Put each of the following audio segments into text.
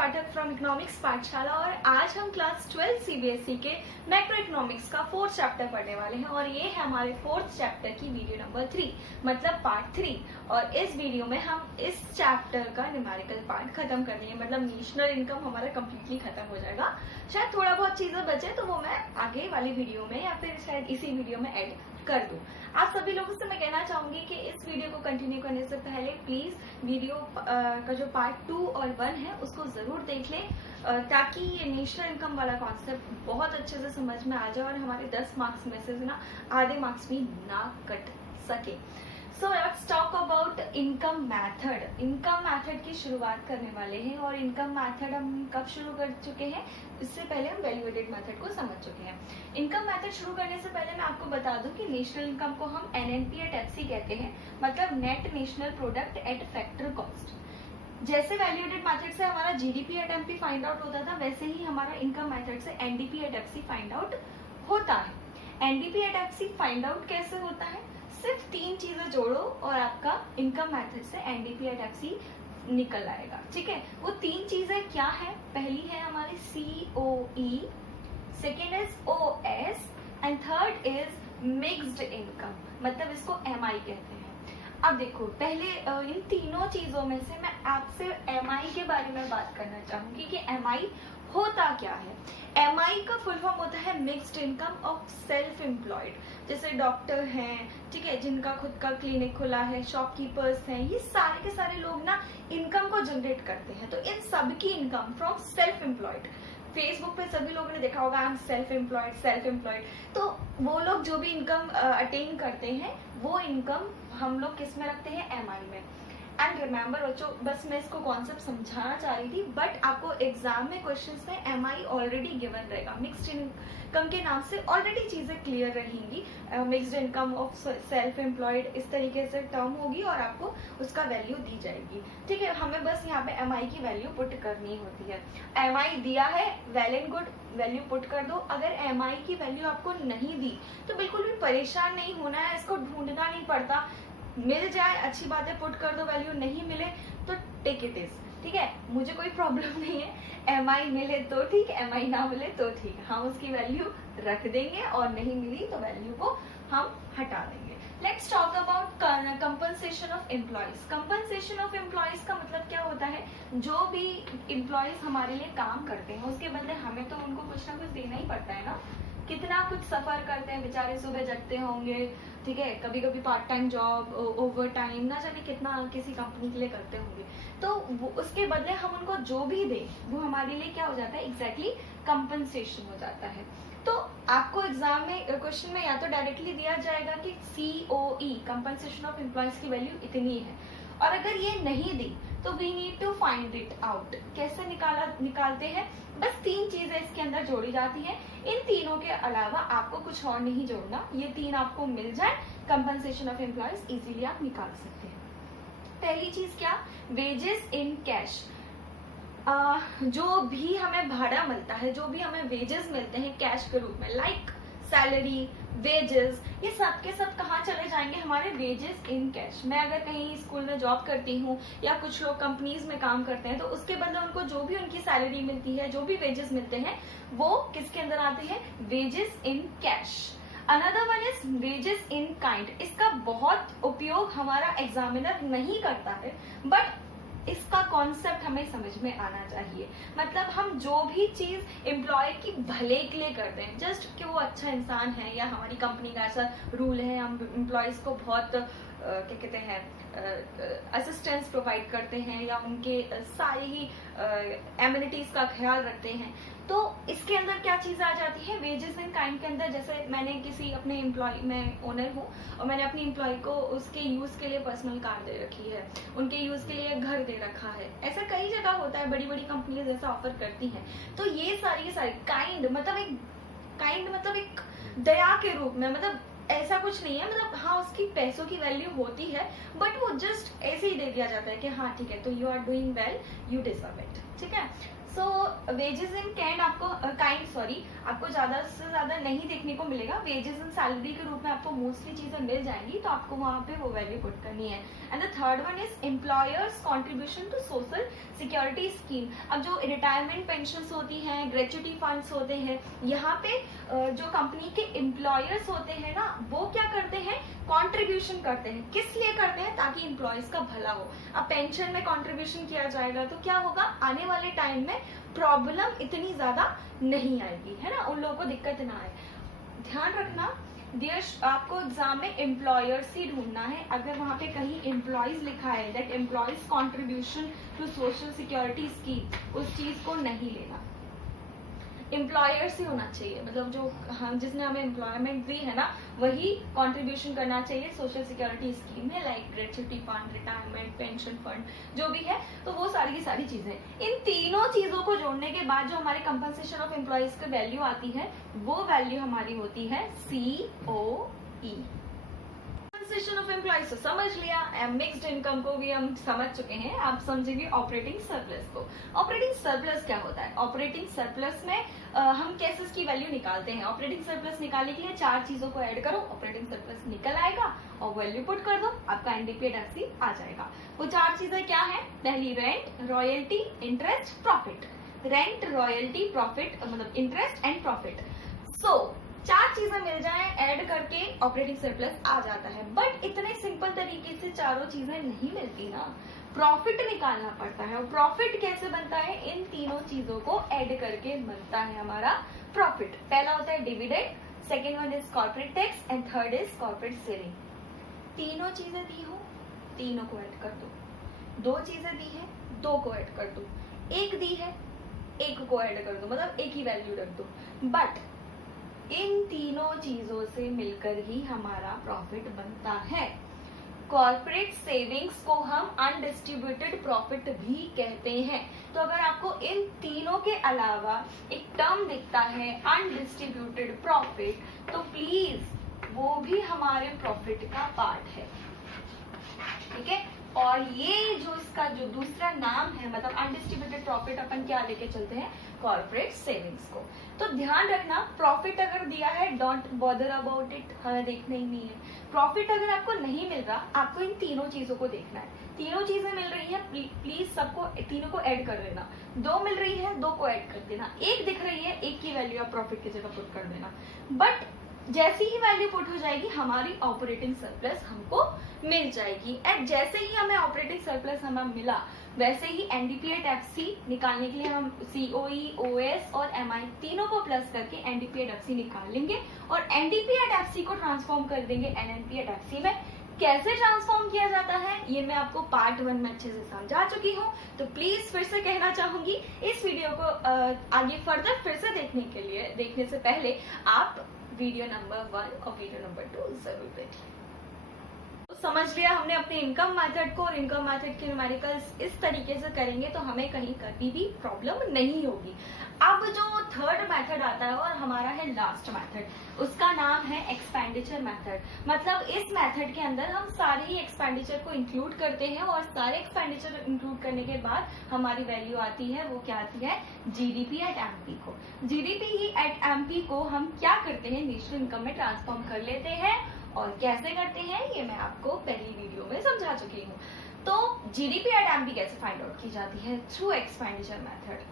Pathak from economics पाठशाला और आज हम क्लास 12 सीबीएसई के मैक्रो इकोनॉमिक्स का 4th चैप्टर पढ़ने वाले हैं और ये है हमारे 4th चैप्टर की वीडियो नंबर 3 मतलब पार्ट 3। और इस वीडियो में हम इस चैप्टर का न्यूमेरिकल पार्ट खत्म कर लेंगे, मतलब नेशनल इनकम हमारा कम्प्लीटली खत्म हो जाएगा। शायद थोड़ा बहुत चीजें बचे तो वो मैं आगे वाली वीडियो में या फिर शायद इसी वीडियो में ऐड कर दूं। आप सभी लोगों से मैं कहना चाहूंगी कि इस वीडियो को कंटिन्यू करने से पहले प्लीज वीडियो का जो पार्ट 2 और 1 है उसको जरूर देख लें ताकि ये नेशनल इनकम वाला कॉन्सेप्ट बहुत अच्छे से समझ में आ जाए और हमारे 10 मार्क्स में से ना आधे मार्क्स भी ना कट सके। So let's talk about income method. Income method की शुरुआत करने वाले हैं और इनकम मैथड हम कब शुरू कर चुके हैं, इससे पहले हम वैल्यू एडेड मेथड को समझ चुके हैं। इनकम मेथड शुरू करने से पहले मैं आपको बता दूं कि नेशनल इनकम को हम एनएनपी एट एफसी कहते हैं, मतलब net national product at factor cost. जैसे वैल्यू एडेड मेथड से हमारा GDP at MP find out होता था, वैसे ही हमारा इनकम मेथड से NDP at FC find out होता है। NDP at FC find out कैसे होता है? सिर्फ 3 चीजें जोड़ो और आपका इनकम मेथड से एनडीपी एट एफसी निकल आएगा। ठीक है, वो 3 चीजें क्या है? पहली है हमारी COE, second is OS and third is mixed income, मतलब इसको MI कहते हैं। अब देखो, पहले इन तीनों चीजों में से मैं आपसे MI के बारे में बात करना चाहूंगी कि MI होता क्या है। MI का फुल फॉर्म होता है mixed income of self employed. जैसे डॉक्टर हैं, ठीक है, जिनका खुद का क्लिनिक खुला है, शॉपकीपर्स हैं, ये सारे के सारे लोग ना इनकम को जनरेट करते हैं। तो इन सब की income from self employed. Facebook पे सभी लोगों ने देखा होगा आई एम सेल्फ एम्प्लॉयड। तो वो लोग जो भी इनकम अटेन करते हैं वो इनकम हम लोग किस में रखते हैं? MI में। एंड रिमेम्बर बच्चों, बस मैं इसको कॉन्सेप्ट समझाना चाह रही थी, बट आपको एग्जाम में क्वेश्चंस में MI ऑलरेडी गिवन रहेगा। मिक्स्ड इनकम के नाम से ऑलरेडी चीजें क्लियर रहेंगी। Mixed income of self employed इस तरीके से टर्म होगी और आपको उसका वैल्यू दी जाएगी। ठीक है, हमें बस यहाँ पे MI की वैल्यू पुट करनी होती है। MI दिया है, well and good, value put कर दो। अगर MI की वैल्यू आपको नहीं दी तो बिल्कुल भी परेशान नहीं होना है, इसको ढूंढना नहीं पड़ता। मिल जाए अच्छी बात है, पुट कर दो वैल्यू, नहीं मिले तो टेक इट इज। ठीक है, मुझे कोई प्रॉब्लम नहीं है। MI मिले तो ठीक, MI ना मिले तो ठीक, हम उसकी वैल्यू रख देंगे और नहीं मिली तो वैल्यू को हम हटा देंगे। Let's talk about compensation of employees. Compensation of employees का मतलब क्या होता है? जो भी एम्प्लॉयज हमारे लिए काम करते हैं उसके बदले हमें तो उनको कुछ ना कुछ देना ही पड़ता है ना। कितना कुछ सफर करते हैं बेचारे, सुबह जगते होंगे, ठीक है, कभी कभी part time job, over time, ना जाने कितना किसी कंपनी के लिए करते होंगे। तो उसके बदले हम उनको जो भी दें वो हमारे लिए क्या हो जाता है? एग्जैक्टली कंपनसेशन हो जाता है। तो आपको एग्जाम में क्वेश्चन में या तो डायरेक्टली दिया जाएगा कि COE कंपनसेशन ऑफ एम्प्लॉयज की वैल्यू इतनी है, और अगर ये नहीं दी तो we need to find it out. कैसे निकालते हैं? बस 3 चीजें इसके अंदर जोड़ी जाती हैं। इन तीनों के अलावा आपको कुछ और नहीं जोड़ना, ये 3 आपको मिल जाए, कंपनसेशन ऑफ एम्प्लॉयज इजीली आप निकाल सकते हैं। पहली चीज क्या? Wages in cash. जो भी हमें भाड़ा मिलता है, जो भी हमें वेजेस मिलते हैं कैश के रूप में, लाइक सैलरी, वेजेस, ये सब के सब कहाँ चले जाएंगे? हमारे वेजेस इन कैश। मैं अगर कहीं स्कूल में जॉब करती हूँ या कुछ लोग कंपनीज में काम करते हैं तो उसके बदले उनको जो भी उनकी सैलरी मिलती है, जो भी वेजेस मिलते हैं, वो किसके अंदर आते हैं? Wages in cash. Another one is wages in kind. इसका बहुत उपयोग हमारा एग्जामिनर नहीं करता है, बट इसका कॉन्सेप्ट हमें समझ में आना चाहिए। मतलब हम जो भी चीज एम्प्लॉय की भले के लिए करते हैं, जस्ट कि वो अच्छा इंसान है या हमारी कंपनी का ऐसा रूल है, हम एम्प्लॉयज को बहुत क्या कहते हैं असिस्टेंस प्रोवाइड करते हैं या उनके सारी ही एमिनिटीज का ख्याल रखते हैं, तो इसके अंदर क्या चीज आ जाती है? वेजेस इन काइंड के अंदर, जैसे मैंने किसी अपने एम्प्लॉय, मैं ओनर हूँ और मैंने अपनी एम्प्लॉय को उसके यूज के लिए पर्सनल कार दे रखी है, उनके यूज के लिए घर दे रखा है। ऐसा कई जगह होता है, बड़ी बड़ी कंपनीज ऐसा ऑफर करती हैं। तो ये सारी काइंड मतलब एक दया के रूप में, मतलब ऐसा कुछ नहीं है, मतलब हाँ उसकी पैसों की वैल्यू होती है, बट वो जस्ट ऐसे ही दे दिया जाता है कि हाँ ठीक है, तो you are doing well, you deserve it. ठीक है। सो वेजेस इन कैंड आपको आपको ज्यादा से ज्यादा नहीं देखने को मिलेगा। वेजेस इन सैलरी के रूप में आपको मोस्टली चीजें मिल जाएंगी, तो आपको वहां पे वो वैल्यू पुट करनी है। And the third one is employers contribution to social security scheme. अब जो रिटायरमेंट पेंशन होती हैं, ग्रेचुटी फंड्स होते हैं, यहाँ पे जो कंपनी के एम्प्लॉयर्स होते हैं ना, वो क्या करते हैं, कॉन्ट्रीब्यूशन करते हैं। किस लिए करते हैं, ताकि एम्प्लॉयज का भला हो। अब पेंशन में कॉन्ट्रीब्यूशन किया जाएगा तो क्या होगा, आने वाले टाइम में प्रॉब्लम इतनी ज्यादा नहीं आएगी, है ना, उन लोगों को दिक्कत ना आए। ध्यान रखना आपको एग्जाम में एम्प्लॉयर्स ही ढूंढना है। अगर वहां पे कहीं एम्प्लॉयज लिखा है, that employees contribution to social security scheme, उस चीज को नहीं लेना, एम्प्लॉयर्स ही होना चाहिए। मतलब जो हम जिसने हमें एम्प्लॉयमेंट दी है ना, वही कंट्रीब्यूशन करना चाहिए सोशल सिक्योरिटी स्कीम में, like gratuity fund, retirement, pension fund, जो भी है। तो वो सारी की सारी चीजें, इन तीनों चीजों को जोड़ने के बाद जो हमारे कंपनसेशन ऑफ एम्प्लॉयज की वैल्यू आती है, वो वैल्यू हमारी होती है COE। कंपनसेशन ऑफ एम्प्लॉयज तो समझ लिया, मिक्स्ड इनकम को भी हम समझ चुके हैं। आप समझेंगे ऑपरेटिंग सरप्लस को। ऑपरेटिंग सरप्लस क्या होता है, ऑपरेटिंग सरप्लस में हम कैसे इसकी वैल्यू निकालते हैं। ऑपरेटिंग सरप्लस निकालने के लिए 4 चीजों को ऐड करो, ऑपरेटिंग सरप्लस निकल आएगा और वैल्यू पुट कर दो, आपका एनडीपीएफसी आ जाएगा। वो 4 चीजें क्या है, पहली rent, royalty, interest, profit. Rent, royalty, profit, मतलब इंटरेस्ट एंड प्रॉफिट। सो 4 चीजें मिल जाए ऐड करके ऑपरेटिंग सरप्लस आ जाता है। बट इतने सिंपल तरीके से चारों चीजें नहीं मिलती ना, प्रॉफिट निकालना पड़ता है। और प्रॉफिट कैसे बनता है, इन तीनों चीजों को ऐड करके बनता है हमारा प्रॉफिट। पहला होता है dividend, second one is corporate tax and third is corporate saving. तीनों चीजें दी हो, तीनों को ऐड कर दो। 2 चीजें दी है, 2 को ऐड कर दो। 1 दी है, 1 को ऐड कर दो, मतलब एक ही वैल्यू रख दो। बट इन तीनों चीजों से मिलकर ही हमारा प्रॉफिट बनता है। कॉर्पोरेट सेविंग्स को हम अनडिस्ट्रीब्यूटेड प्रॉफिट भी कहते हैं। तो अगर आपको इन तीनों के अलावा एक टर्म दिखता है अनडिस्ट्रीब्यूटेड प्रॉफिट, तो प्लीज वो भी हमारे प्रॉफिट का पार्ट है, ठीक है। और ये जो इसका जो दूसरा नाम है, मतलब अनडिस्ट्रीब्यूटेड प्रॉफिट, अपन क्या लेके चलते हैं, कॉर्पोरेट सेविंग्स को। तो ध्यान रखना, प्रॉफिट अगर दिया है, डोंट बॉदर अबाउट इट, हमें देखना ही नहीं है। प्रॉफिट अगर आपको नहीं मिल रहा, आपको इन तीनों चीजों को देखना है। तीनों चीजें मिल रही है, प्लीज सबको तीनों को ऐड कर देना। 2 मिल रही है, 2 को ऐड कर देना। 1 दिख रही है, 1 की वैल्यू आप प्रॉफिट की जगह पुट कर देना। बट जैसी ही वैल्यू पुट हो जाएगी, हमारी ऑपरेटिंग सरप्लस हमको मिल जाएगी। एंड जैसे ही हमें ऑपरेटिंग सरप्लस हमें मिला, वैसे ही एनडीपीएफसी निकालने के लिए हम COE, OS और MI तीनों को प्लस करके एनडीपीएफसी निकाल लेंगे और एनडीपीएफसी को ट्रांसफॉर्म कर देंगे एनएनपीएफसी में। कैसे ट्रांसफॉर्म किया जाता है, ये मैं आपको पार्ट 1 में अच्छे से समझा चुकी हूँ। तो प्लीज फिर से कहना चाहूंगी, इस वीडियो को आगे फर्दर फिर से देखने से पहले आप वीडियो नंबर 1 और वीडियो नंबर 2 जरूर देखिए। तो समझ लिया हमने अपने इनकम मेथड को, और इनकम मेथड के न्यूमेरिकल्स इस तरीके से करेंगे तो हमें कहीं कभी भी प्रॉब्लम नहीं होगी। अब जो थर्ड मेथड आता है और हमारा है लास्ट मेथड, उसका नाम है एक्सपेंडिचर मेथड। मतलब इस मेथड के अंदर हम सारे ही एक्सपेंडिचर को इंक्लूड करते हैं और सारे एक्सपेंडिचर इंक्लूड करने के बाद हमारी वैल्यू आती है, वो क्या आती है, जीडीपी एट एमपी को। जीडीपी एट एमपी को हम क्या करते हैं, नेशनल इनकम में ट्रांसफॉर्म कर लेते हैं। और कैसे करते हैं ये मैं आपको पहली वीडियो में समझा चुकी हूँ। तो जीडीपी एट एमपी कैसे फाइंड आउट की जाती है, थ्रू एक्सपेंडिचर मेथड।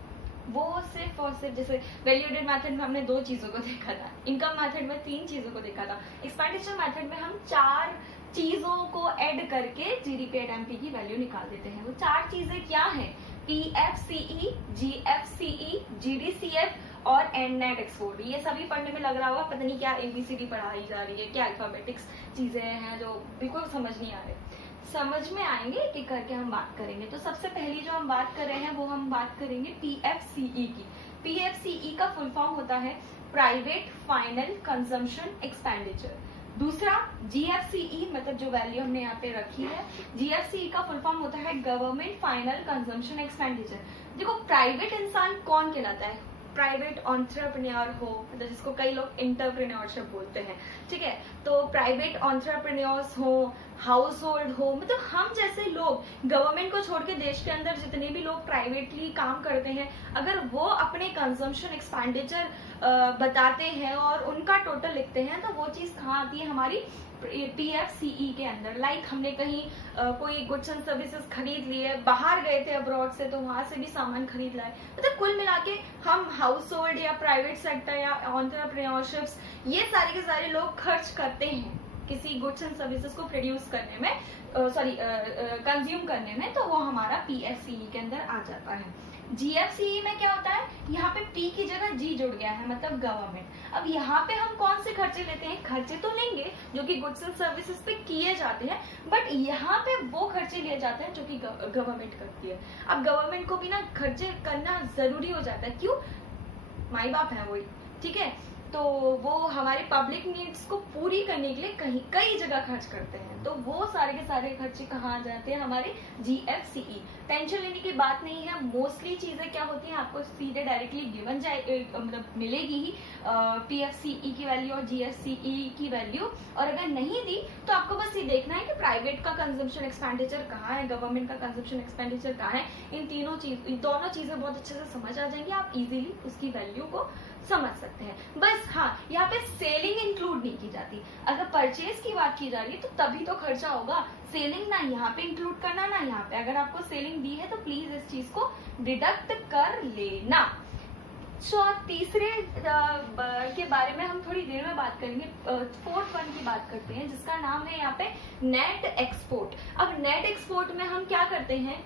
वो सिर्फ और सिर्फ, जैसे वैल्यूएडेड मेथड में हमने 2 चीजों को देखा था, इनकम मेथड में 3 चीजों को देखा था, एक्सपेंडिचर मेथड में हम 4 चीजों को ऐड करके जीडीपी एट एमपी की वैल्यू निकाल देते हैं। वो 4 चीजें क्या हैं, PFCE, GFCE, GDCF और एंड नेट एक्सपोर्ट। ये सभी पढ़ने में लग रहा होगा पता नहीं क्या ABCD पढ़ाई जा रही है, क्या अल्फाबेटिक्स चीजें हैं जो बिल्कुल समझ नहीं आ रहे। समझ में आएंगे कि करके हम बात करेंगे। तो सबसे पहली जो हम बात कर रहे हैं वो हम बात करेंगे PFCE की। PFCE का फुल फॉर्म होता है प्राइवेट फाइनल कंजम्पशन एक्सपेंडिचर। दूसरा GFCE, मतलब जो वैल्यू हमने यहाँ पे रखी है, GFCE का फुल फॉर्म होता है गवर्नमेंट फाइनल कंजम्पशन एक्सपेंडिचर। देखो प्राइवेट इंसान कौन कहलाता है, प्राइवेट एंटरप्रेन्योर हो, मतलब जिसको कई लोग इंटरप्रेन्योरशिप बोलते हैं, ठीक है। तो प्राइवेट एंटरप्रेन्योर्स हो, हाउस होल्ड हो, मतलब हम जैसे लोग गवर्नमेंट को छोड़ के देश के अंदर जितने भी लोग प्राइवेटली काम करते हैं, अगर वो अपने कंजम्पशन एक्सपेंडिचर बताते हैं और उनका टोटल लिखते हैं, तो वो चीज कहाँ आती है हमारी PFCE के अंदर। लाइक हमने कहीं कोई गुड्स एंड सर्विसेज खरीद लिए, बाहर गए थे अब्रॉड से, तो वहां से भी सामान खरीद लाए, मतलब कुल मिला के हम हाउस होल्ड या प्राइवेट सेक्टर या एंटरप्रेन्योरशिप्स, ये सारे के सारे लोग खर्च करते हैं किसी गुड्स एंड सर्विसेज को प्रोड्यूस करने में, कंज्यूम करने में, तो वो हमारा PFCE के अंदर आ जाता है। GFCE में क्या होता है, यहाँ पे P की जगह G जुड़ गया है, मतलब गवर्नमेंट। अब यहाँ पे हम कौन से खर्चे लेते हैं, खर्चे तो लेंगे जो कि गुड्स एंड सर्विसेज पे किए जाते हैं, बट यहाँ पे वो खर्चे लिए जाते हैं जो कि गवर्नमेंट करती है। अब गवर्नमेंट को भी ना खर्चे करना जरूरी हो जाता है, क्यों, माई बाप है वही, ठीक है, तो वो हमारे पब्लिक नीड्स को पूरी करने के लिए कई जगह खर्च करते हैं, तो वो सारे के सारे खर्चे कहाँ आ जाते हैं, हमारे GFCE। टेंशन लेने की बात नहीं है, मोस्टली चीजें क्या होती हैं आपको सीधे डायरेक्टली गिवन जाए, मतलब मिलेगी ही PFCE की वैल्यू और GFCE की वैल्यू, और अगर नहीं दी तो आपको बस ये देखना है कि प्राइवेट का कंजम्पशन एक्सपेंडिचर कहाँ है, गवर्नमेंट का कंजम्पशन एक्सपेंडिचर कहाँ है। इन दोनों चीजें बहुत अच्छे से समझ आ जाएंगी, आप इजीली उसकी वैल्यू को समझ सकते हैं। बस हाँ, यहाँ पे सेलिंग इंक्लूड नहीं की जाती। अगर परचेज की बात की जा रही है तो तभी तो खर्चा होगा, सेलिंग ना यहाँ पे इंक्लूड करना ना यहाँ पे। अगर आपको सेलिंग दी है तो प्लीज इस चीज को डिडक्ट कर लेना। तीसरे के बारे में हम थोड़ी देर में बात करेंगे। फोर्थ वन की बात करते हैं, जिसका नाम है यहाँ पे नेट एक्सपोर्ट। अब नेट एक्सपोर्ट में हम क्या करते हैं,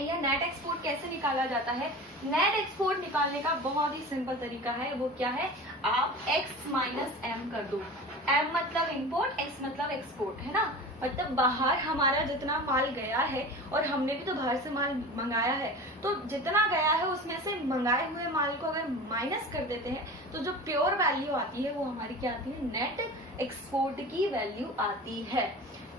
या नेट एक्सपोर्ट कैसे निकाला जाता है। नेट एक्सपोर्ट निकालने का बहुत ही सिंपल तरीका है, वो क्या है, आप x माइनस m कर दो। m मतलब इंपोर्ट, x मतलब एक्सपोर्ट, है ना, मतलब बाहर हमारा जितना माल गया है, और हमने भी तो बाहर से माल मंगाया है, तो जितना गया है उसमें से मंगाए हुए माल को अगर माइनस कर देते हैं तो जो प्योर वैल्यू आती है वो हमारी क्या आती है, नेट एक्सपोर्ट की वैल्यू आती है।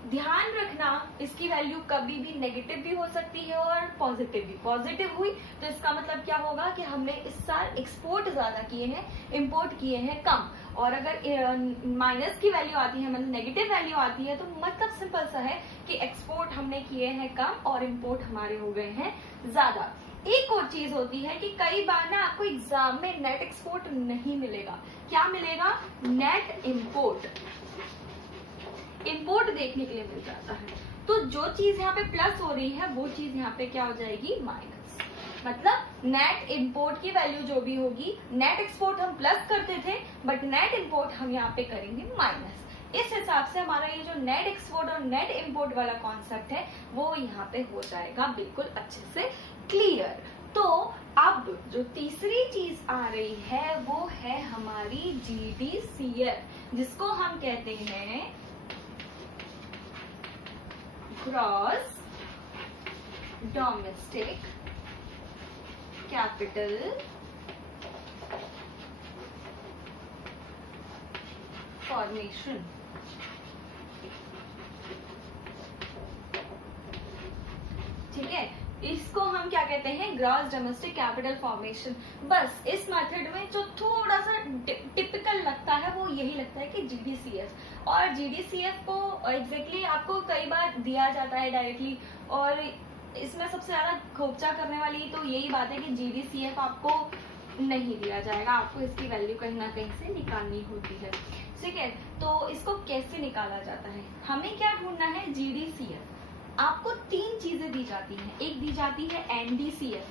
ध्यान रखना, इसकी वैल्यू कभी भी नेगेटिव भी हो सकती है और पॉजिटिव भी। पॉजिटिव हुई तो इसका मतलब क्या होगा कि हमने इस साल एक्सपोर्ट ज्यादा किए हैं, इंपोर्ट किए हैं कम। और अगर माइनस की वैल्यू आती है, मतलब नेगेटिव वैल्यू आती है, तो मतलब सिंपल सा है कि एक्सपोर्ट हमने किए हैं कम और इम्पोर्ट हमारे हो गए हैं ज्यादा। एक और चीज होती है कि कई बार ना आपको एग्जाम में नेट एक्सपोर्ट नहीं मिलेगा, क्या मिलेगा, नेट इम्पोर्ट। इंपोर्ट देखने के लिए मिल जाता है, तो जो चीज यहाँ पे प्लस हो रही है वो चीज यहाँ पे क्या हो जाएगी, माइनस। मतलब नेट इंपोर्ट की वैल्यू जो भी होगी, नेट एक्सपोर्ट हम प्लस करते थे, बट नेट इंपोर्ट हम यहाँ पे करेंगे माइनस। इस हिसाब से हमारा ये जो नेट एक्सपोर्ट और नेट इंपोर्ट वाला कॉन्सेप्ट है वो यहाँ पे हो जाएगा बिल्कुल अच्छे से क्लियर। तो अब जो तीसरी चीज आ रही है वो है हमारी GDCF, जिसको हम कहते हैं ग्रॉस डोमेस्टिक कैपिटल फॉर्मेशन। ठीक है, इसको हम क्या कहते हैं, ग्रॉस डोमेस्टिक कैपिटल फॉर्मेशन। बस इस मेथड में जो थोड़ा सा टिपिकल लगता है वो यही लगता है कि GDCF, और GDCF को एग्जैक्टली आपको कई बार दिया जाता है डायरेक्टली, और इसमें सबसे ज्यादा खोपचा करने वाली तो यही बात है कि GDCF आपको नहीं दिया जाएगा, आपको इसकी वैल्यू कहीं ना कहीं से निकालनी होती है। ठीक है, तो इसको कैसे निकाला जाता है, हमें क्या ढूंढना है, GDCF। आपको तीन चीजें दी जाती हैं, एक दी जाती है NDCF,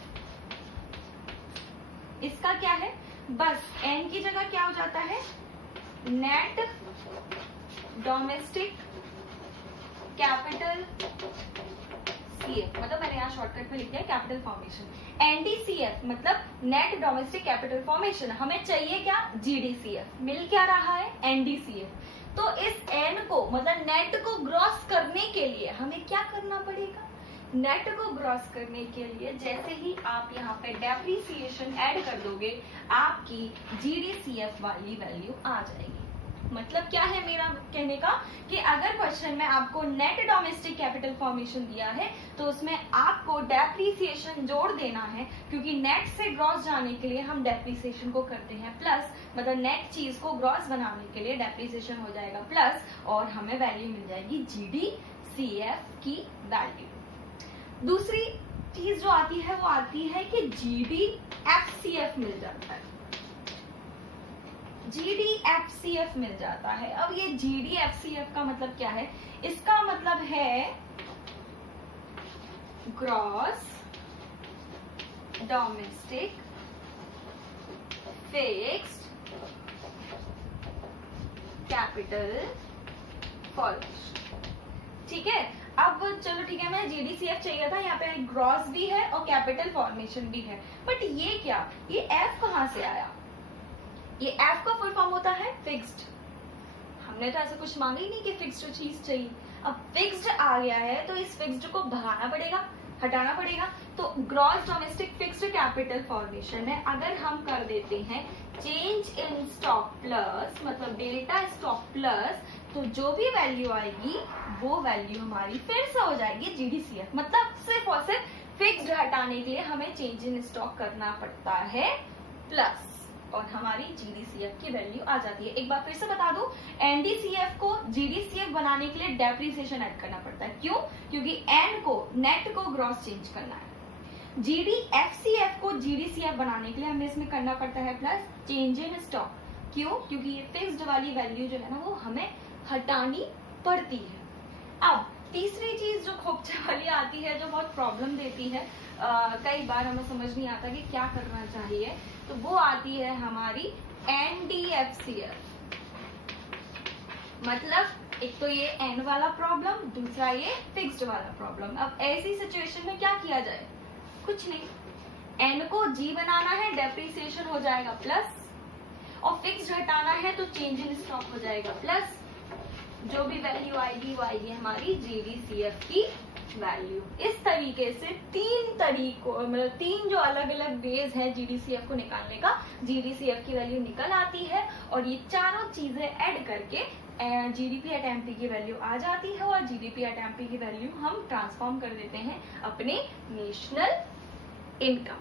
इसका क्या है, बस N की जगह क्या हो जाता है, नेट डोमेस्टिक कैपिटल CF, मतलब मैंने यहाँ शॉर्टकट में लिख दिया कैपिटल फॉर्मेशन। NDCF मतलब नेट डोमेस्टिक कैपिटल फॉर्मेशन, हमें चाहिए क्या, GDCF, मिल क्या रहा है, NDCF। तो इस N को मतलब नेट को ग्रॉस करने के लिए हमें क्या करना पड़ेगा, नेट को ग्रॉस करने के लिए जैसे ही आप यहाँ पे डेप्रिसिएशन ऐड कर दोगे, आपकी GDCF वाली वैल्यू आ जाएगी। मतलब क्या है मेरा कहने का कि अगर क्वेश्चन में आपको नेट डोमेस्टिक कैपिटल फॉर्मेशन दिया है तो उसमें आपको डेप्रीसिएशन जोड़ देना है, क्योंकि नेट से ग्रॉस जाने के लिए हम डेप्रीसिएशन को करते हैं प्लस, मतलब नेट चीज को ग्रॉस बनाने के लिए डेप्रीसिएशन हो जाएगा प्लस, और हमें वैल्यू मिल जाएगी GDCF की वैल्यू। दूसरी चीज जो आती है वो आती है कि GDFCF मिल जाता है, GDFCF मिल जाता है। अब ये GDFCF का मतलब क्या है? इसका मतलब है gross domestic fixed capital formation. ठीक है, अब चलो ठीक है, मैं GDCF चाहिए था, यहाँ पे ग्रॉस भी है और कैपिटल फॉर्मेशन भी है, बट ये क्या, ये F कहाँ से आया? ये F का फुल फॉर्म होता है फिक्स्ड। हमने तो ऐसा कुछ मांगा ही नहीं कि फिक्स्ड चीज चाहिए। अब फिक्स्ड आ गया है तो इस फिक्स्ड को भगाना पड़ेगा, हटाना पड़ेगा। तो gross domestic fixed capital formation में अगर हम कर देते हैं चेंज इन स्टॉक प्लस, मतलब डेल्टा स्टॉक प्लस, तो जो भी वैल्यू आएगी वो वैल्यू हमारी फिर से हो जाएगी GDCF। मतलब सिर्फ और सिर्फ फिक्स्ड हटाने के लिए हमें चेंज इन स्टॉक करना पड़ता है प्लस, और हमारी GDCF की वैल्यू आ जाती है। एक बार फिर से बता दूं, NDCF को GDCF बनाने के लिए डेप्रीसिएशन ऐड करना पड़ता है। क्यों? क्योंकि N को नेट को ग्रॉस चेंज करना है। GDFCF को GDCF बनाने के लिए हमें इसमें करना पड़ता है प्लस चेंज इन स्टॉक। क्यों? क्योंकि ये फिक्स्ड वाली वैल्यू जो है ना वो हमें हटानी पड़ती है। अब तीसरी चीज जो खोपचे वाली आती है, जो बहुत प्रॉब्लम देती है, कई बार हमें समझ नहीं आता कि क्या करना चाहिए, तो वो आती है हमारी NDFCF। मतलब एक तो ये N वाला प्रॉब्लम, दूसरा ये फिक्स्ड वाला प्रॉब्लम। अब ऐसी सिचुएशन में क्या किया जाए? कुछ नहीं, N को G बनाना है, डेप्रीसिएशन हो जाएगा प्लस, और फिक्स्ड हटाना है तो चेंज इन स्टॉक हो जाएगा प्लस, जो भी वैल्यू आएगी वो आएगी हमारी GDCF की वैल्यू। इस तरीके से तीन तरीकों, मतलब तीन जो अलग अलग वेज है GDCF को निकालने का, GDCF की वैल्यू निकल आती है, और ये चारों चीजें ऐड करके GDP एट MP की वैल्यू आ जाती है, और GDP एट MP की वैल्यू हम ट्रांसफॉर्म कर देते हैं अपने नेशनल इनकम।